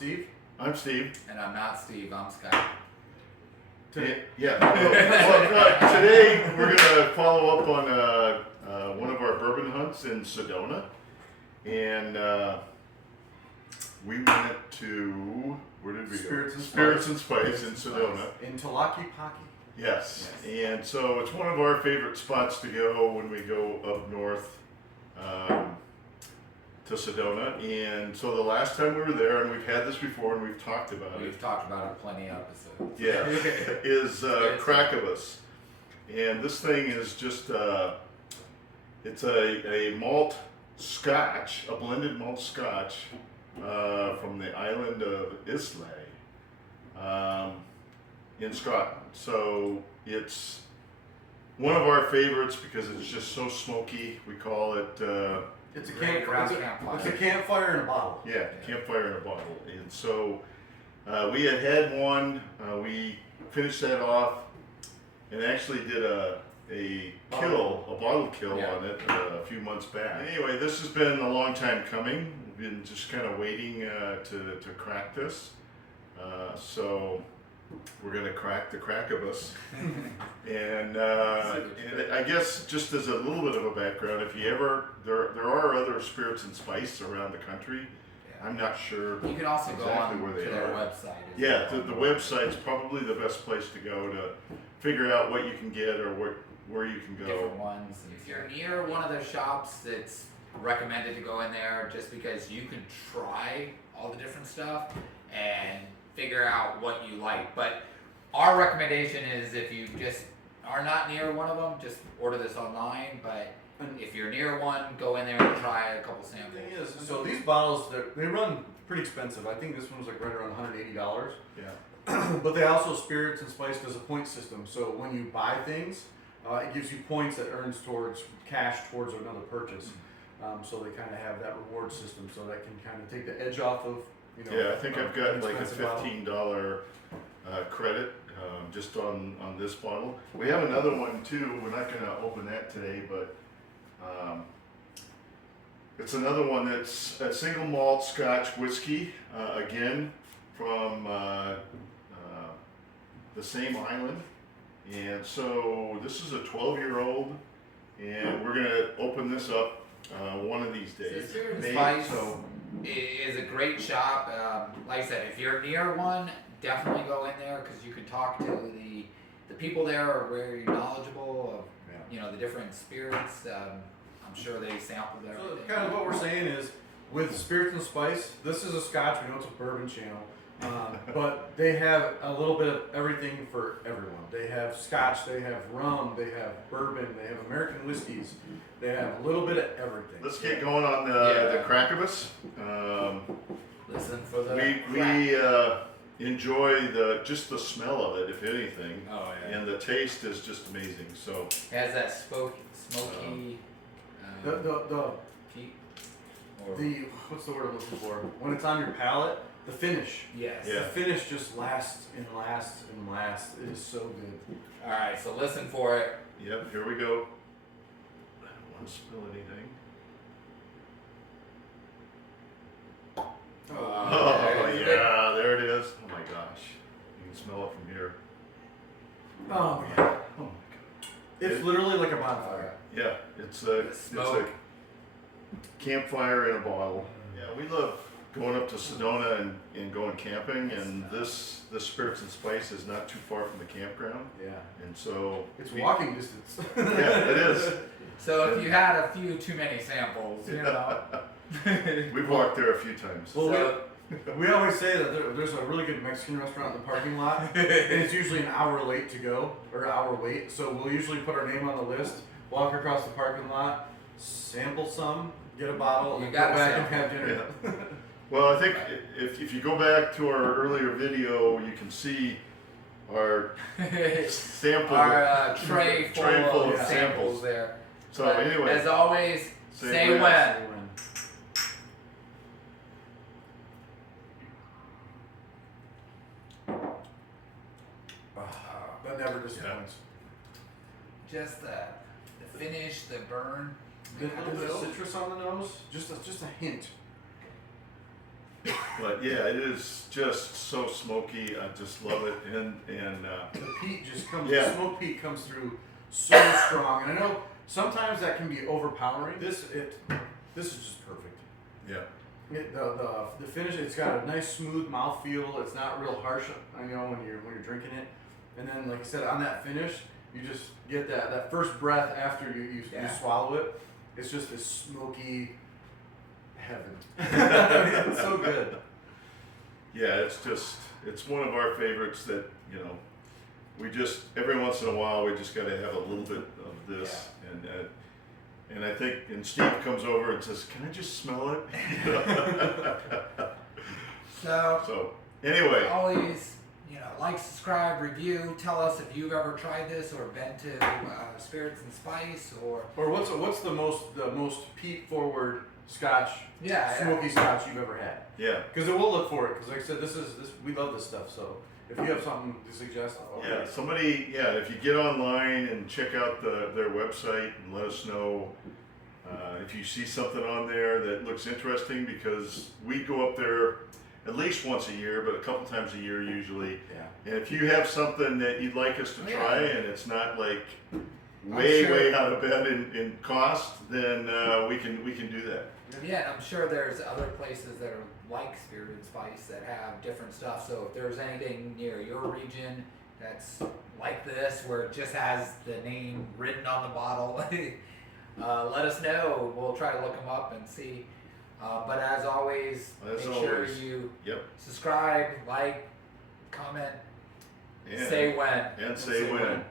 Steve. I'm Steve. And I'm not Steve, I'm Scott. Today, today we're going to follow up on one of our bourbon hunts in Sedona. And we went to, where did we go? Spirits and Spice in Sedona. In Talakepaki. Yes. And so it's one of our favorite spots to go when we go up north to Sedona. And so the last time we were there, and we've had this before and we've talked about it. We've talked about it plenty of episodes. Yeah, is Cragabus. And this thing is just, it's a malt Scotch, a blended malt Scotch from the island of Islay in Scotland. So it's one of our favorites because it's just so smoky. We call it... It's a campfire. It's a campfire in a bottle. Yeah, campfire in a bottle. And so we had one. We finished that off, and actually did a bottle kill on it a few months back. Anyway, this has been a long time coming. We've been just kind of waiting to crack this. So we're gonna crack the Cragabus. And I guess just as a little bit of a background, if you ever, there are other spirits and spice around the country. I'm not sure. You can also exactly go on where they to their are. website. Yeah, the website's probably the best place to go to figure out what you can get or where you can go. Different ones. If you're near one of their shops, it's recommended to go in there just because you can try all the different stuff and figure out what you like. But our recommendation is if you just are not near one of them, just order this online. But if you're near one, go in there and try a couple samples. The thing is, so these bottles, they run pretty expensive. I think this one's like right around $180. Yeah. But they also, Spirits and Spice does a point system. So when you buy things, it gives you points that earns towards cash towards another purchase. So they kind of have that reward system, so that can kind of take the edge off of, you know. Yeah, I think I've got like a $15 $15 credit just on this bottle. We have another one too. We're not going to open that today, but it's another one that's a single malt Scotch whiskey, again from the same island. And so this is a 12-year-old, and we're going to open this up one of these days. So Spirit and Spice is a great shop. Like I said, if you're near one, definitely go in there because you can talk to the people there are very knowledgeable of the different spirits. I'm sure they sampled everything. So kind of what we're saying is, with Spirits and Spice, this is a Scotch. We know it's a bourbon channel. But they have a little bit of everything for everyone. They have Scotch, they have rum, they have bourbon, they have American whiskeys. They have a little bit of everything. Let's get going on the Cragabus. Listen for the We enjoy the smell of it, if anything. Oh yeah. And the taste is just amazing. So it has that smoky peat. What's the word I'm looking for? When it's on your palate, the finish. Yes. The finish just lasts and lasts and lasts. It is so good. All right, so listen for it. Yep, here we go. I don't want to spill anything. Oh yeah, there it is. Oh my gosh, you can smell it from here. Oh yeah. Oh my god. It's literally like a bonfire. Yeah, it's a campfire in a bottle. Yeah, we love going up to Sedona and going camping, and this Spirits and Spice is not too far from the campground. Yeah. And so it's walking distance. Yeah, it is. So if you had a few too many samples, you know. We've walked there a few times. Well, we always say that there's a really good Mexican restaurant in the parking lot, and it's usually an hour late to go, or an hour wait. So we'll usually put our name on the list, walk across the parking lot, sample some, get a bottle, and go back and have dinner. Yeah. Well, I think if you go back to our earlier video, you can see our sample, our tray full of samples samples there. So but anyway, as always, say when. That never disappoints. Just the finish, the burn. A little bit of citrus on the nose, just a hint. But yeah, it is just so smoky. I just love it, and The peat just comes. Yeah. The smoke peat comes through so strong, and I know sometimes that can be overpowering. This is just perfect. yeah, The finish, it's got a nice smooth mouthfeel. It's not real harsh, when you're drinking it. And then, like I said, on that finish, you just get that first breath after you swallow it. It's just this smoky heaven. It's so good. yeah. It's one of our favorites that we just every once in a while we just got to have a little bit of this, and I think Steve comes over and says, "Can I just smell it?" So anyway, always, like, subscribe, review, tell us if you've ever tried this or been to Spirits and Spice or what's the most peat forward Scotch, smoky Scotch you've ever had? yeah. Because we'll look for it. Because like I said, we love this stuff. So if you have something to suggest, Yeah, if you get online and check out their website and let us know if you see something on there that looks interesting, because we go up there at least once a year, but a couple times a year usually. Yeah. And if you have something that you'd like us to try and it's not like I'm way sure. out of bed in cost, then we can do that. Yeah, and I'm sure there's other places that are like Spirit and Spice that have different stuff. So if there's anything near your region that's like this, where it just has the name written on the bottle, let us know. We'll try to look them up and see. But as always, make sure you subscribe, like, comment, And say when. And say when.